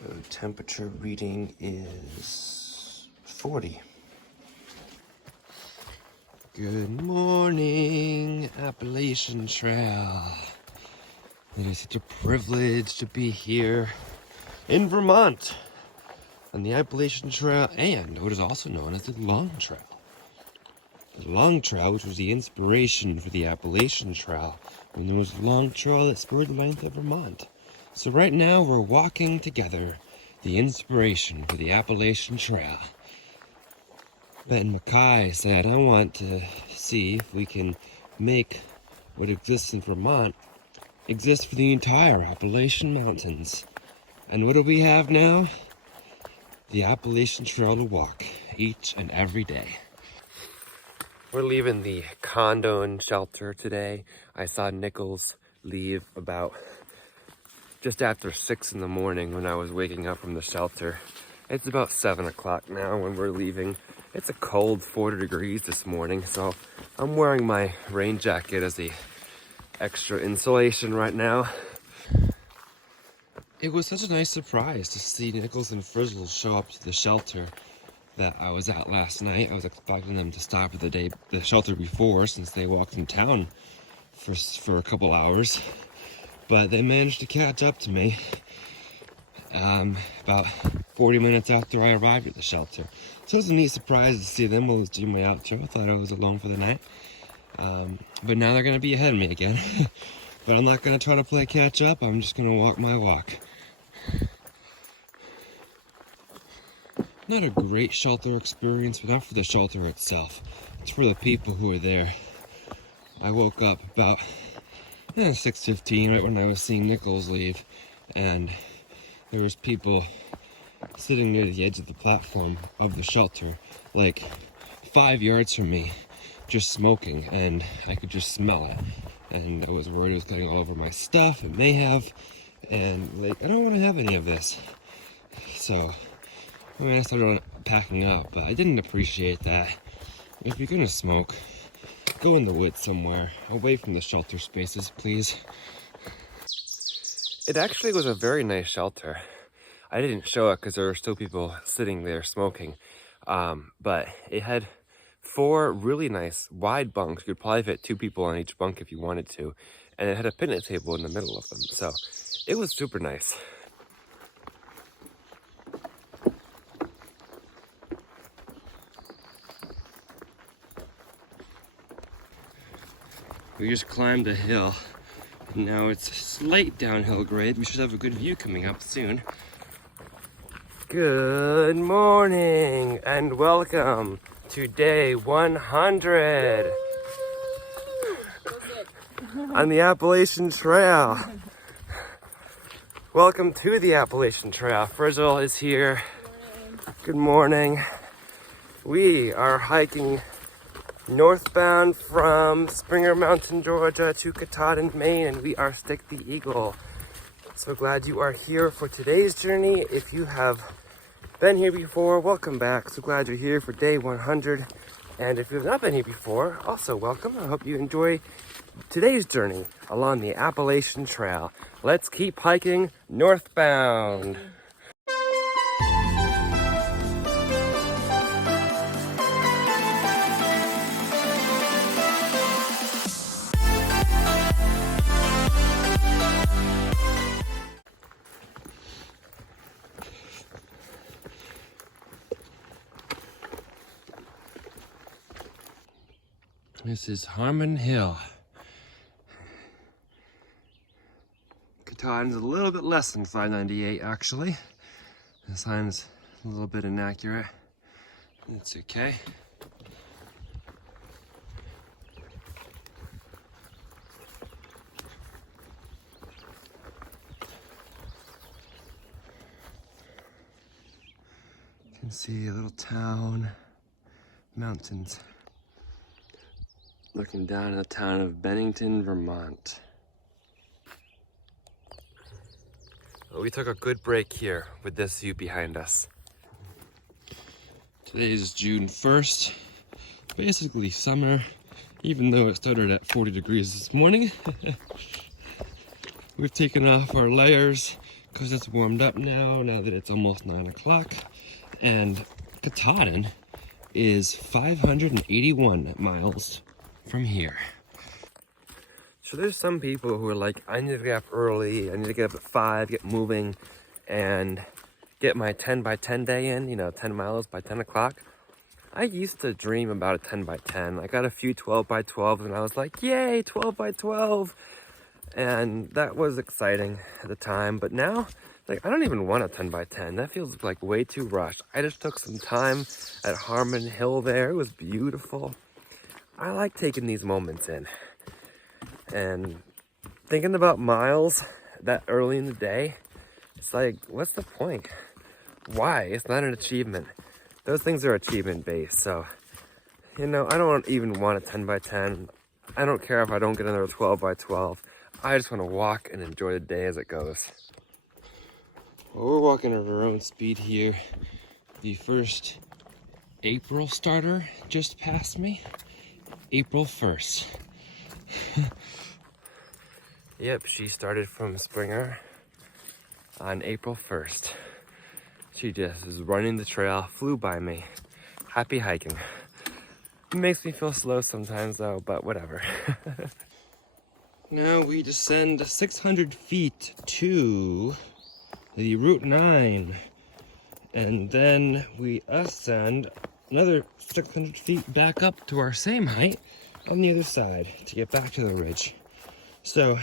The temperature reading is 40. Good morning, Appalachian Trail. It is such a privilege to be here in Vermont on the Appalachian Trail and what is also known as the Long Trail. The Long Trail, which was the inspiration for the Appalachian Trail, and there was a long trail that spurred the length of Vermont. So right now we're walking together the inspiration for the Appalachian Trail. Ben Mackay said, I want to see if we can make what exists in Vermont exist for the entire Appalachian Mountains. And what do we have now? The Appalachian Trail to walk each and every day. We're leaving the condo and shelter today. I saw Nichols leave about just after 6 in the morning when I was waking up from the shelter. It's about 7 o'clock now when we're leaving. It's a cold 40 degrees this morning, so I'm wearing my rain jacket as the extra insulation right now. It was such a nice surprise to see Nichols and Frizzle show up to the shelter that I was at last night. I was expecting them to stop at the shelter before, since they walked in town for a couple hours. But they managed to catch up to me about 40 minutes after I arrived at the shelter. So it was a neat surprise to see them while I was doing my outro. I thought I was alone for the night. But now they're gonna be ahead of me again. But I'm not gonna try to play catch up. I'm just gonna walk my walk. Not a great shelter experience, but not for the shelter itself. It's for the people who are there. I woke up about 6:15, right when I was seeing Nichols leave, and there was people sitting near the edge of the platform of the shelter, like 5 yards from me, just smoking, and I could just smell it. And I was worried it was getting all over my stuff. It may have, and like, I don't want to have any of this. So I started packing up, but I didn't appreciate that. If you're gonna smoke, go in the woods somewhere, away from the shelter spaces, please. It actually was a very nice shelter. I didn't show it because there were still people sitting there smoking. But it had 4 really nice wide bunks. You could probably fit 2 people on each bunk if you wanted to. And it had a picnic table in the middle of them. So it was super nice. We just climbed a hill. Now it's a slight downhill grade. We should have a good view coming up soon. Good morning and welcome to day 100 on the Appalachian Trail. Welcome to the Appalachian Trail. Frizzle is here. Good morning. We are hiking northbound from Springer Mountain, Georgia to Katahdin, Maine, and we are Stick the Eagle. So glad you are here for today's journey. If you have been here before, welcome back. So glad you're here for day 100. And if you've not been here before, also welcome. I hope you enjoy today's journey along the Appalachian Trail. Let's keep hiking northbound. This is Harmon Hill. Katahdin's a little bit less than 598 actually. The sign's a little bit inaccurate. It's okay. You can see a little town, mountains. Looking down at the town of Bennington, Vermont. Well, we took a good break here with this view behind us. Today is June 1st, basically summer, even though it started at 40 degrees this morning. We've taken off our layers, because it's warmed up now that it's almost 9 o'clock. And Katahdin is 581 miles from here. So there's some people who are like, I need to get up early, I need to get up at 5, get moving, and get my 10 by 10 day in, 10 miles by 10 o'clock. I used to dream about a 10 by 10. I got a few 12 by 12s and I was like, yay, 12 by 12. And that was exciting at the time. But now, like, I don't even want a 10 by 10. That feels like way too rushed. I just took some time at Harmon Hill there. It was beautiful. I like taking these moments in. And thinking about miles that early in the day, it's like, what's the point? Why? It's not an achievement. Those things are achievement based. So, I don't even want a 10 by 10. I don't care if I don't get another 12 by 12. I just want to walk and enjoy the day as it goes. Well, we're walking at our own speed here. The first April starter just passed me. April 1st. Yep, she started from Springer on April 1st. She just is running the trail, flew by me. Happy hiking. It makes me feel slow sometimes though, but whatever. Now we descend 600 feet to the Route 9. And then we ascend another 600 feet back up to our same height on the other side to get back to the ridge. So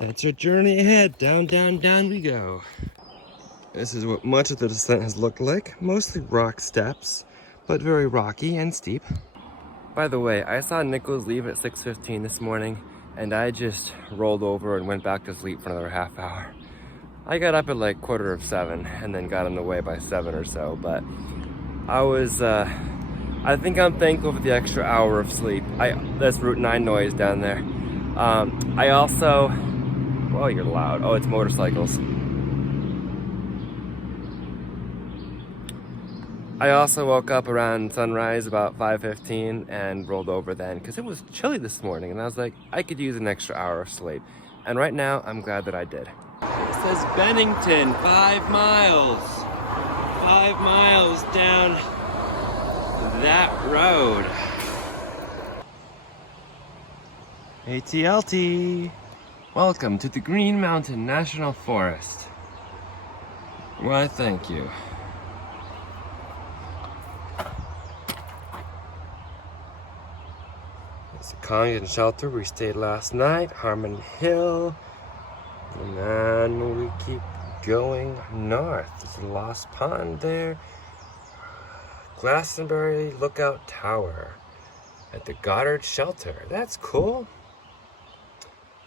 that's our journey ahead. Down, down, down we go. This is what much of the descent has looked like. Mostly rock steps, but very rocky and steep. By the way, I saw Nichols leave at 6:15 this morning, and I just rolled over and went back to sleep for another half hour. I got up at like 6:45 and then got on the way by 7 or so, but I think I'm thankful for the extra hour of sleep. That's Route 9 noise down there. I also, well, you're loud. Oh, it's motorcycles. I also woke up around sunrise about 5:15 and rolled over then because it was chilly this morning and I was like, I could use an extra hour of sleep. And right now, I'm glad that I did. It says Bennington, 5 miles. 5 miles down that road. ATLT. Welcome to the Green Mountain National Forest. Why, thank you. It's a Congdon shelter. We stayed last night, Harmon Hill. And then we keep going north. There's a Lost Pond there. Glastonbury Lookout Tower at the Goddard Shelter. That's cool.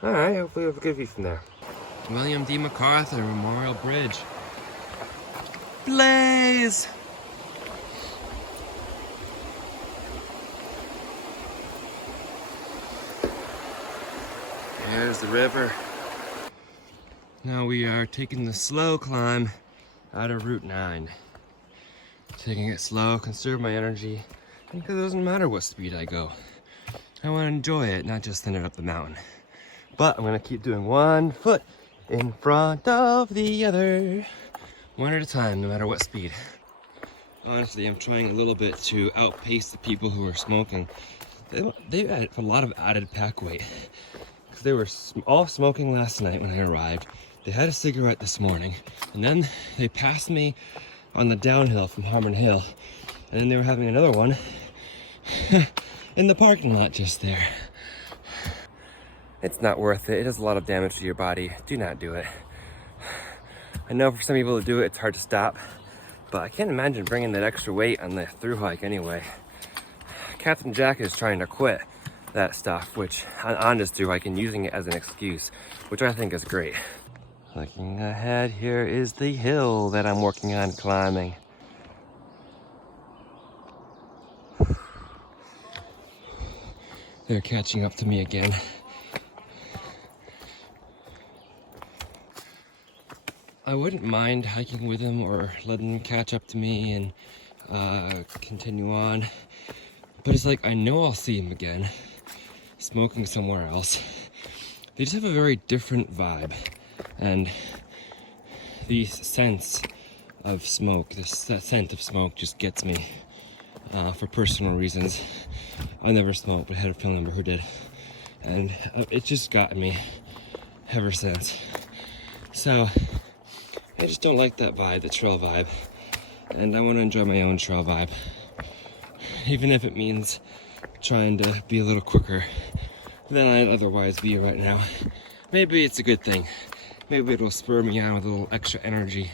Alright, hopefully we have a good view from there. William D. MacArthur Memorial Bridge. Blaze! There's the river. Now we are taking the slow climb out of Route 9. Taking it slow, conserve my energy, because it doesn't matter what speed I go. I want to enjoy it, not just send it up the mountain. But I'm going to keep doing one foot in front of the other, one at a time, no matter what speed. Honestly, I'm trying a little bit to outpace the people who are smoking. They added a lot of added pack weight. Because they were all smoking last night when I arrived. They had a cigarette this morning, and then they passed me on the downhill from Harmon Hill, and then they were having another one in the parking lot just there. It's not worth it. It does a lot of damage to your body. Do not do it. I know for some people to do it, it's hard to stop, but I can't imagine bringing that extra weight on the Thru-Hike anyway. Captain Jack is trying to quit that stuff, which on this Thru-Hike and using it as an excuse, which I think is great. Looking ahead, here is the hill that I'm working on climbing. They're catching up to me again. I wouldn't mind hiking with them or letting them catch up to me and continue on. But it's like, I know I'll see them again, smoking somewhere else. They just have a very different vibe. And the sense of smoke, that scent of smoke just gets me for personal reasons. I never smoked, but I had a family member who did. And it just got me ever since. So I just don't like that vibe, the trail vibe. And I want to enjoy my own trail vibe. Even if it means trying to be a little quicker than I'd otherwise be right now. Maybe it's a good thing. Maybe it'll spur me on with a little extra energy.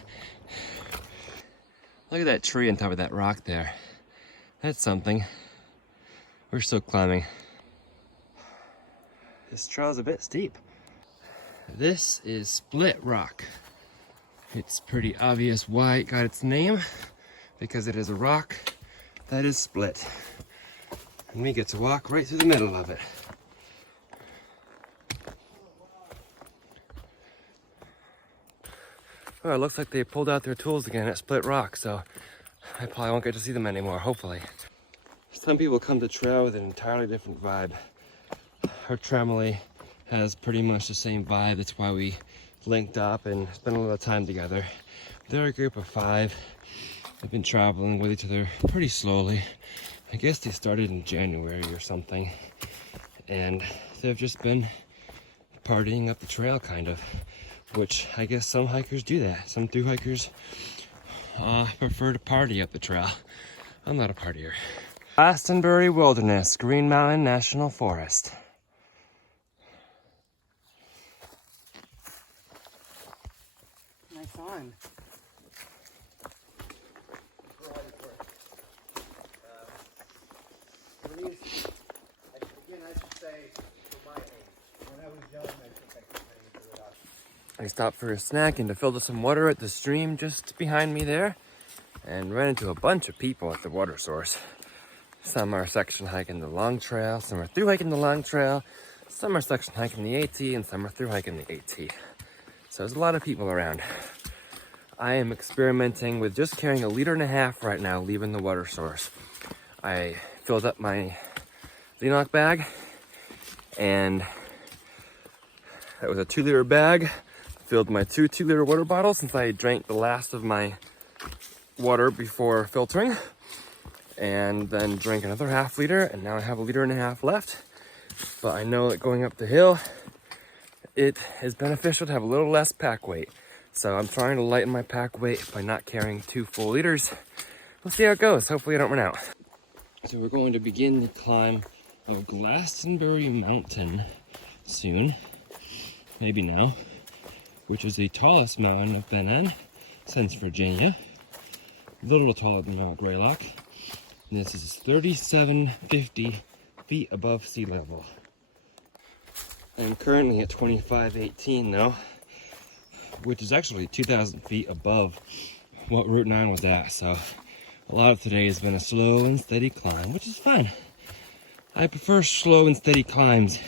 Look at that tree on top of that rock there. That's something. We're still climbing. This trail's a bit steep. This is Split Rock. It's pretty obvious why it got its name, because it is a rock that is split. And we get to walk right through the middle of it. Well, it looks like they pulled out their tools again at Split Rock, so I probably won't get to see them anymore, hopefully. Some people come to trail with an entirely different vibe. Our family has pretty much the same vibe. That's why we linked up and spent a little time together. They're a group of 5. They've been traveling with each other pretty slowly. I guess they started in January or something. And they've just been partying up the trail, kind of. Which I guess some hikers do that. Some thru-hikers prefer to party up the trail. I'm not a partier. Glastonbury Wilderness, Green Mountain National Forest. Nice on. I stopped for a snack and to fill some water at the stream just behind me there, and ran into a bunch of people at the water source. Some are section hiking the long trail, some are through hiking the long trail, some are section hiking the AT, and some are through hiking the AT. So there's a lot of people around. I am experimenting with just carrying 1.5 liters right now, leaving the water source. I filled up my Niebanck bag, and that was a 2-liter bag. Filled my 2 2-liter water bottles since I drank the last of my water before filtering, and then drank another 1/2 liter, and now I have 1.5 liters left. But I know that going up the hill, it is beneficial to have a little less pack weight. So I'm trying to lighten my pack weight by not carrying 2 full liters. We'll see how it goes. Hopefully I don't run out. So we're going to begin the climb of Glastonbury Mountain soon, maybe now, which is the tallest mountain I've been on since Virginia. A little taller than Mount Greylock. And this is 3,750 feet above sea level. I'm currently at 2518 though, which is actually 2,000 feet above what Route 9 was at. So a lot of today has been a slow and steady climb, which is fine. I prefer slow and steady climbs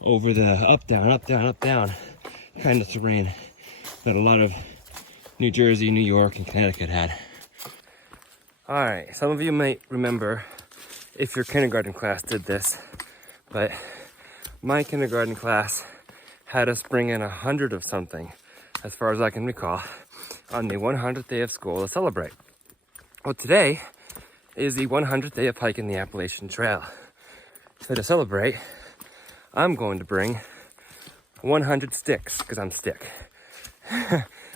over the up, down, up, down, up, down kind of terrain that a lot of New Jersey, New York, and Connecticut had. All right, some of you might remember if your kindergarten class did this, but my kindergarten class had us bring in 100 of something, as far as I can recall, on the 100th day of school to celebrate. Well, today is the 100th day of hiking the Appalachian Trail. So to celebrate, I'm going to bring 100 sticks, because I'm stick.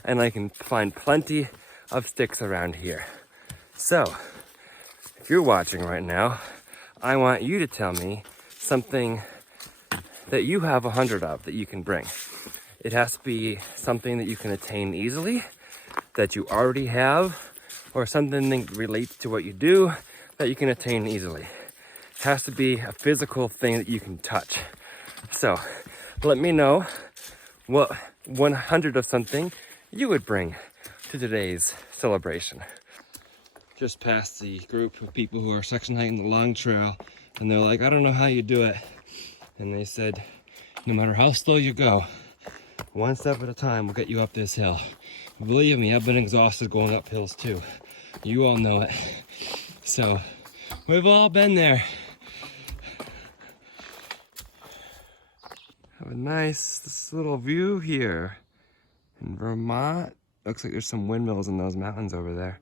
And I can find plenty of sticks around here. So, if you're watching right now, I want you to tell me something that you have 100 of that you can bring. It has to be something that you can attain easily, that you already have, or something that relates to what you do that you can attain easily. It has to be a physical thing that you can touch. So, let me know what 100 of something you would bring to today's celebration. Just passed the group of people who are section hiking the long trail, and they're like, I don't know how you do it. And they said, no matter how slow you go, one step at a time will get you up this hill. Believe me, I've been exhausted going up hills too. You all know it. So, we've all been there. Have a nice little view here in Vermont, Looks like there's some windmills in those mountains over there.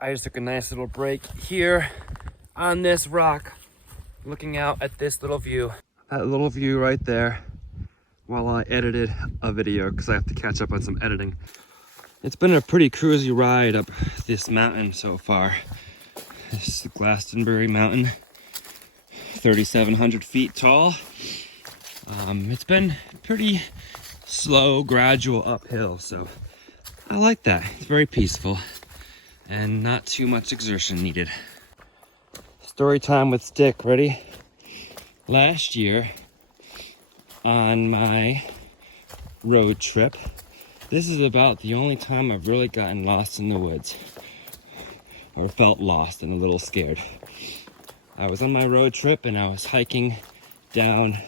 I just took a nice little break here on this rock, looking out at this little view. That little view right there, while I edited a video, because I have to catch up on some editing. It's been a pretty cruisy ride up this mountain so far. This is the Glastonbury Mountain, 3,700 feet tall. It's been pretty slow, gradual uphill, so I like that. It's very peaceful and not too much exertion needed. Story time with Stick, ready? Last year on my road trip, this is about the only time I've really gotten lost in the woods, or felt lost and a little scared. I was on my road trip and I was hiking down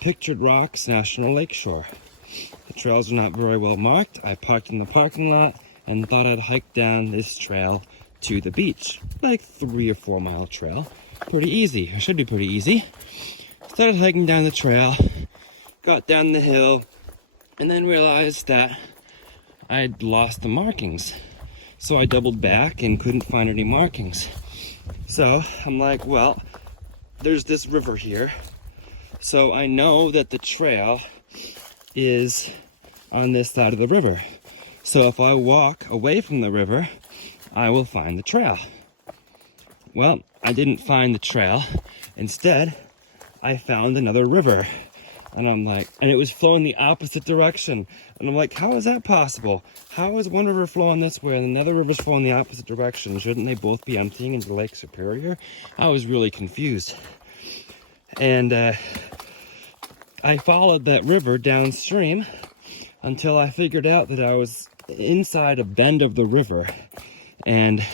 Pictured Rocks National Lakeshore. The trails are not very well marked. I parked in the parking lot and thought I'd hike down this trail to the beach. Like 3 or 4 mile trail. Pretty easy, it should be pretty easy. Started hiking down the trail, got down the hill, and then realized that I'd lost the markings. So I doubled back and couldn't find any markings. So I'm like, well, there's this river here. So I know that the trail is on this side of the river. So if I walk away from the river, I will find the trail. Well, I didn't find the trail. Instead, I found another river. And I'm like, and it was flowing the opposite direction. And I'm like, how is that possible? How is one river flowing this way and another river's flowing the opposite direction? Shouldn't they both be emptying into Lake Superior? I was really confused. And I followed that river downstream until I figured out that I was inside a bend of the river. And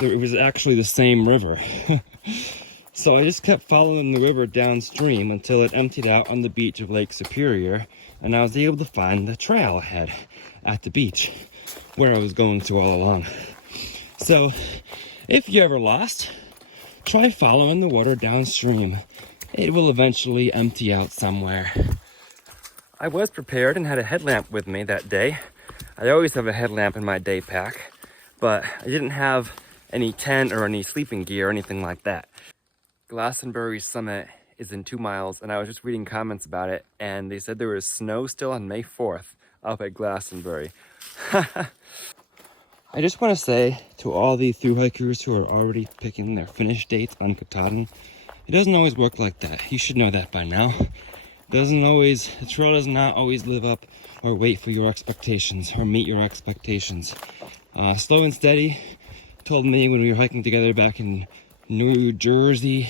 it was actually the same river. So I just kept following the river downstream until it emptied out on the beach of Lake Superior, and I was able to find the trail ahead at the beach where I was going to all along. So if you're ever lost, try following the water downstream. It will eventually empty out somewhere. I was prepared and had a headlamp with me that day. I always have a headlamp in my day pack, but I didn't have any tent or any sleeping gear or anything like that. Glastonbury summit is in 2 miles, and I was just reading comments about it, and they said there was snow still on May 4th up at Glastonbury. I just want to say to all the thru-hikers who are already picking their finish dates on Katahdin, it doesn't always work like that. You should know that by now. The trail does not always live up or wait for your expectations or meet your expectations. Slow and Steady told me when we were hiking together back in New Jersey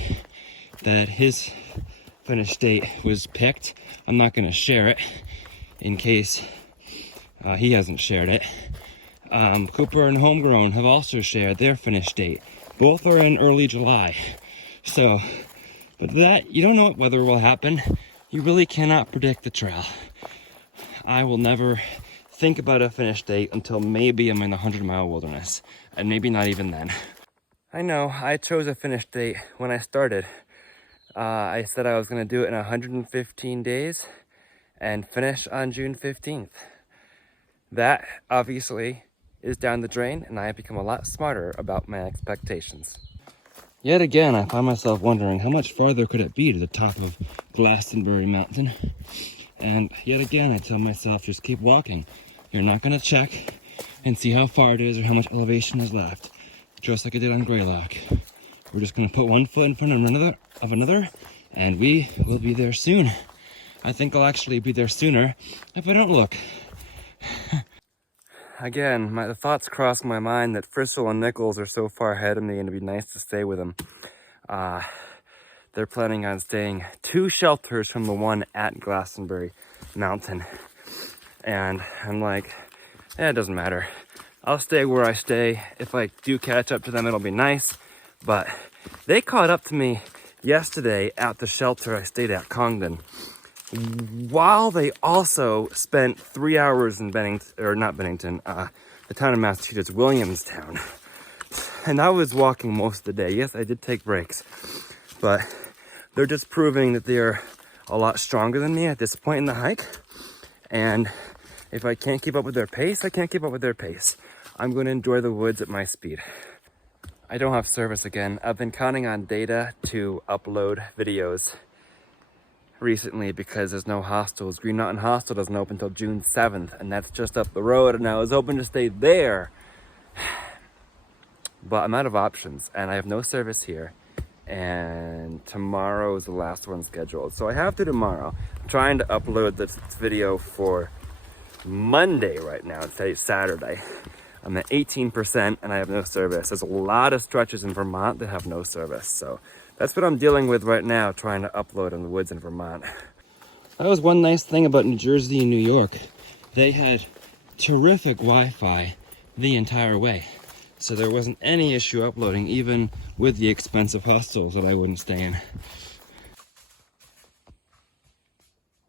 that his finish date was picked. I'm not going to share it in case he hasn't shared it. Cooper and Homegrown have also shared their finish date. Both are in early July. So, but that, you don't know what weather will happen. You really cannot predict the trail. I will never think about a finish date until maybe I'm in the 100-mile wilderness, and maybe not even then. I know, I chose a finish date when I started. I said I was going to do it in 115 days and finish on June 15th. That, obviously, is down the drain, and I have become a lot smarter about my expectations. Yet again, I find myself wondering how much farther could it be to the top of Glastonbury Mountain. And yet again, I tell myself, just keep walking. You're not going to check and see how far it is or how much elevation is left. Just like I did on Greylock. We're just going to put one foot in front of another, and we will be there soon. I think I'll actually be there sooner if I don't look. Again, the thoughts cross my mind that Frissell and Nichols are so far ahead of me, and it'd be nice to stay with them. They're planning on staying 2 shelters from the one at Glastonbury Mountain. And I'm like, it doesn't matter. I'll stay where I stay. If I do catch up to them, it'll be nice. But they caught up to me yesterday at the shelter I stayed at, Congdon, while they also spent 3 hours in the town of Massachusetts, Williamstown. And I was walking most of the day. Yes, I did take breaks, but they're just proving that they're a lot stronger than me at this point in the hike. And if I can't keep up with their pace, I can't keep up with their pace. I'm going to enjoy the woods at my speed. I don't have service again. I've been counting on data to upload videos recently because there's no hostels. Green Mountain Hostel doesn't open until June 7th, and that's just up the road, and I was hoping to stay there. But I'm out of options, and I have no service here. And tomorrow is the last one scheduled. So I have to tomorrow. I'm trying to upload this video for Monday right now. Today's Saturday. I'm at 18% and I have no service. There's a lot of stretches in Vermont that have no service. So that's what I'm dealing with right now, trying to upload in the woods in Vermont. That was one nice thing about New Jersey and New York. They had terrific Wi-Fi the entire way. So there wasn't any issue uploading, even with the expensive hostels that I wouldn't stay in.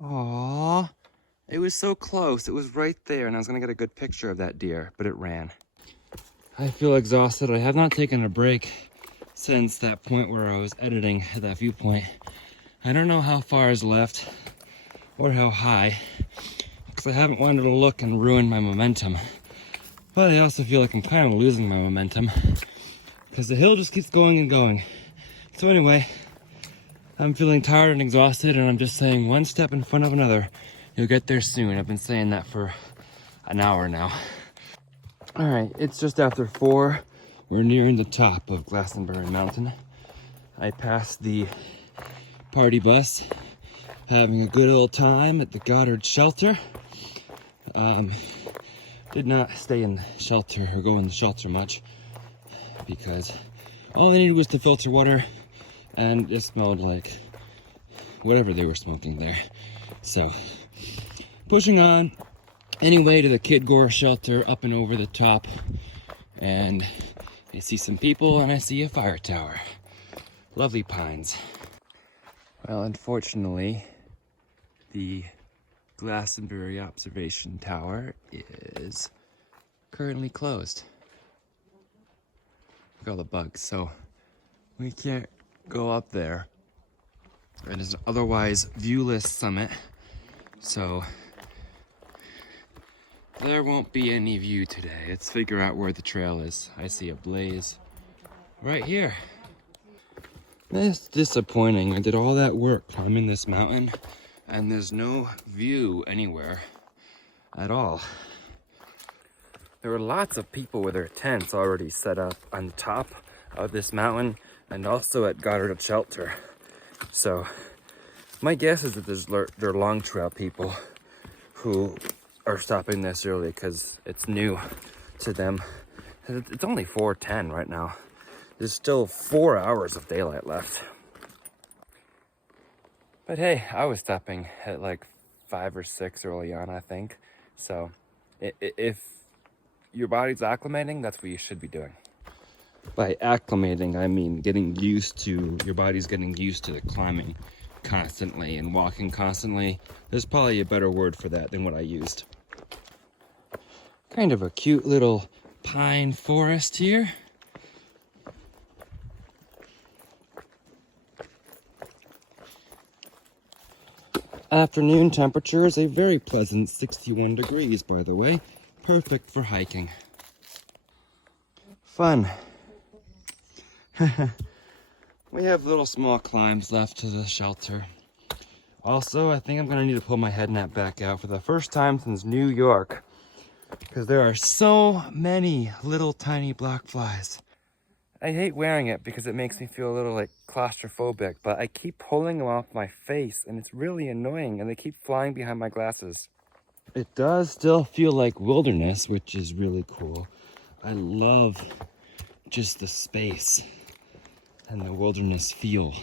Aww, it was so close. It was right there, and I was gonna get a good picture of that deer, but it ran. I feel exhausted. I have not taken a break since that point where I was editing that viewpoint. I don't know how far is left or how high, because I haven't wanted to look and ruin my momentum. But I also feel like I'm kind of losing my momentum because the hill just keeps going and going. So anyway, I'm feeling tired and exhausted, and I'm just saying one step in front of another. You'll get there soon. I've been saying that for an hour now. All right, it's just after 4. We're nearing the top of Glastonbury Mountain. I passed the party bus, having a good old time at the Goddard shelter. Did not stay in the shelter or go in the shelter much because all I needed was to filter water, and it smelled like whatever they were smoking there. So pushing on anyway to the Kid Gore shelter up and over the top, and I see some people and I see a fire tower. Lovely pines. Well, unfortunately, the Glastonbury Observation Tower is currently closed. Look at all the bugs, so we can't go up there. It is an otherwise viewless summit, so there won't be any view today. Let's figure out where the trail is. I see a blaze right here. That's disappointing. I did all that work climbing this mountain, and there's no view anywhere at all. There were lots of people with their tents already set up on the top of this mountain and also at Goddard Shelter. So my guess is that they're long trail people who are stopping this early because it's new to them. It's only 4:10 right now. There's still 4 hours of daylight left. But hey, I was stopping at like 5 or 6 early on, I think. So if your body's acclimating, that's what you should be doing. By acclimating, I mean your body's getting used to the climbing constantly and walking constantly. There's probably a better word for that than what I used. Kind of a cute little pine forest here. Afternoon temperature is a very pleasant 61 degrees, by the way. Perfect for hiking. Fun. We have little small climbs left to the shelter. Also, I think I'm gonna need to pull my head net back out for the first time since New York, because there are so many little tiny black flies. I hate wearing it because it makes me feel a little like claustrophobic, but I keep pulling them off my face and it's really annoying, and they keep flying behind my glasses. It does still feel like wilderness, which is really cool. I love just the space and the wilderness feel.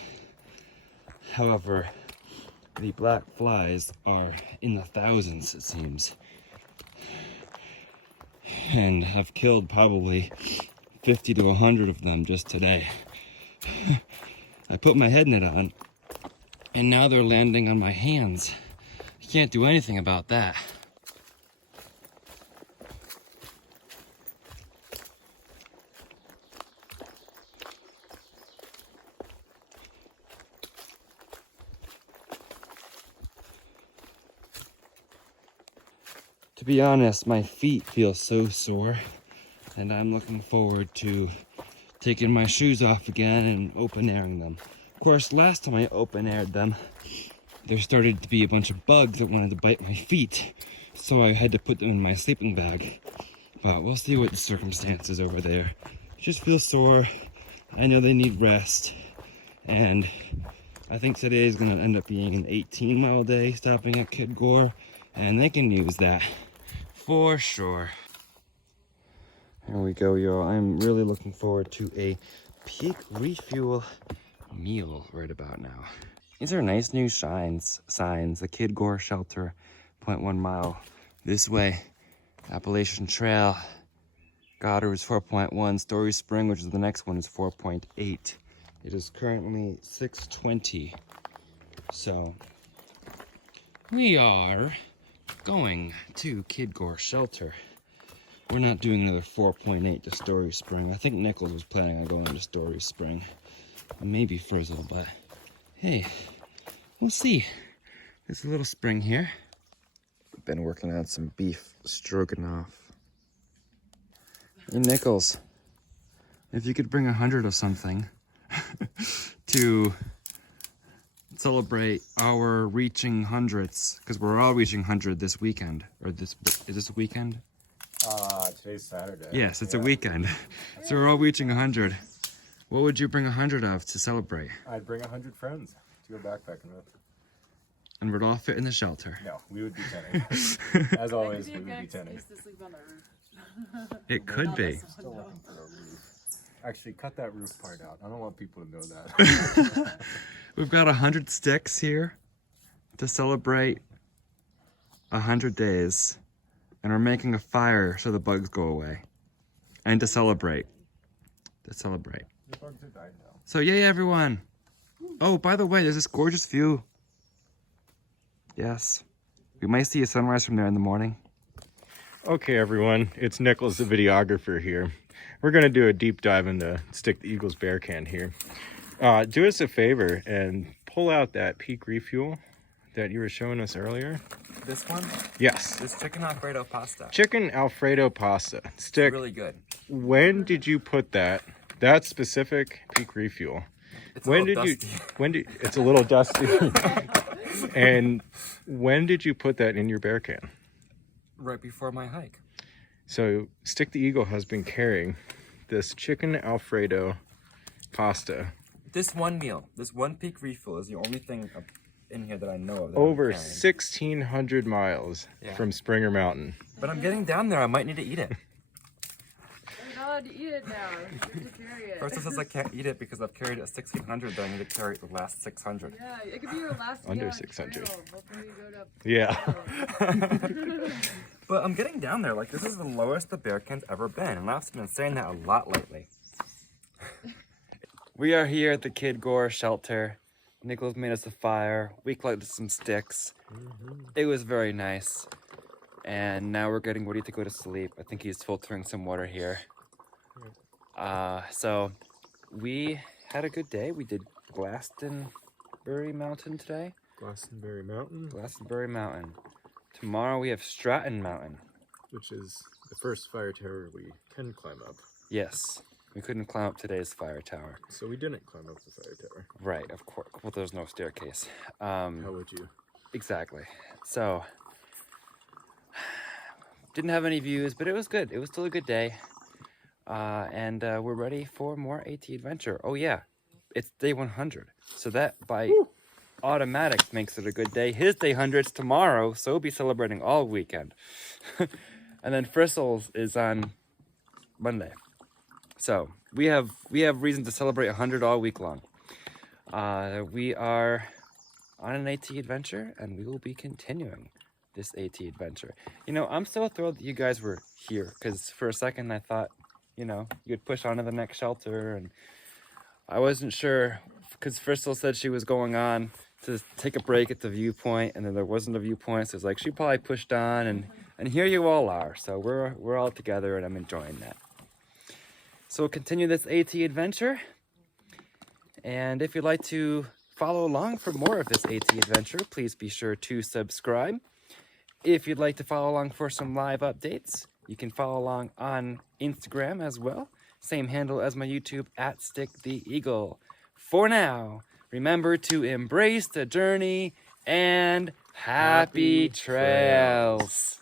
However, the black flies are in the thousands, it seems. And I've killed probably 50 to 100 of them just today. I put my head net on, and now they're landing on my hands. I can't do anything about that. To be honest, my feet feel so sore, and I'm looking forward to taking my shoes off again and open airing them. Of course, last time I open aired them, there started to be a bunch of bugs that wanted to bite my feet, so I had to put them in my sleeping bag. But we'll see what the circumstances over there. Just feel sore. I know they need rest, and I think today is going to end up being an 18-mile day stopping at Kid Gore, and they can use that for sure. Here we go, y'all. I'm really looking forward to a peak refuel meal right about now. These are nice new signs. The Kid Gore Shelter, 0.1 mile this way. Appalachian Trail, Goddard is 4.1. Story Spring, which is the next one, is 4.8. It is currently 6:20. So we are going to Kid Gore Shelter. We're not doing another 4.8 to Story Spring. I think Nichols was planning on going to Story Spring. Maybe Frizzle, but hey, we'll see. There's a little spring here. I've been working on some beef stroganoff. Hey, Nichols, if you could bring 100 of something to celebrate our reaching hundreds, because we're all reaching 100 this weekend. Or is this a weekend? Today's Saturday. Yes, it's a weekend. So we're all reaching 100. What would you bring 100 of to celebrate? I'd bring 100 friends to go backpacking with. And we'd all fit in the shelter. No, we would be tenting. As always, we would be tenting. To sleep on the roof. It could be. Still looking for a roof. Actually, cut that roof part out. I don't want people to know that. We've got 100 sticks here to celebrate 100 days. And we're making a fire so the bugs go away. And to celebrate. The bugs are dying now. So yay, everyone. Oh, by the way, there's this gorgeous view. Yes. We might see a sunrise from there in the morning. Okay, everyone. It's Nichols, the videographer here. We're going to do a deep dive into Stick the Eagle's bear can here. Do us a favor and pull out that peak refuel that you were showing us earlier. This one? Yes. This chicken Alfredo pasta. Chicken Alfredo pasta. Stick, Really good. when did you put that specific peak refuel? It's When a little did dusty. It's a little dusty. And when did you put that in your bear can? Right before my hike. So Stick the Eagle has been carrying this chicken Alfredo pasta This one meal, this one peak refill is the only thing in here that I know of. That over I'm carrying. 1,600 miles from Springer Mountain. But I'm getting down there. I might need to eat it. You're not allowed to eat it now. You have to carry it. First it says I can't eat it because I've carried it 1,600, then I need to carry the last 600. Yeah, it could be your last Under meal on 600. trail before you go to Yeah. But I'm getting down there. Like, this is the lowest the bear can's ever been. And I've been saying that a lot lately. We are here at the Kid Gore Shelter. Nicholas made us a fire. We collected some sticks. It was very nice. And now we're getting ready to go to sleep. I think he's filtering some water here. So we had a good day. We did Glastonbury Mountain today. Glastonbury Mountain, Glastonbury Mountain. Tomorrow we have Stratton Mountain. which is the first fire tower we can climb up. Yes, we couldn't climb up today's fire tower. So we didn't climb up the fire tower. Right, of course. Well, there's no staircase. How would you? Exactly. So, didn't have any views, but it was good. It was still a good day. And we're ready for more AT adventure. Oh yeah, it's day 100. So that by automatics makes it a good day. His day 100's tomorrow, so we'll be celebrating all weekend. And then Fristle's is on Monday. So we have reason to celebrate 100 all week long. We are on an AT adventure, and we will be continuing this AT adventure. You know, I'm so thrilled that you guys were here, because for a second I thought, you know, you'd push on to the next shelter, and I wasn't sure, because Fristel said she was going on to take a break at the viewpoint, and then there wasn't a viewpoint, so it's like she probably pushed on, and here you all are. So we're all together, and I'm enjoying that. So we'll continue this AT adventure, and if you'd like to follow along for more of this AT adventure, please be sure to subscribe If you'd like to follow along for some live updates, you can follow along on Instagram as well. Same handle as my YouTube, @StickTheEagle. For now, remember to embrace the journey and happy trails.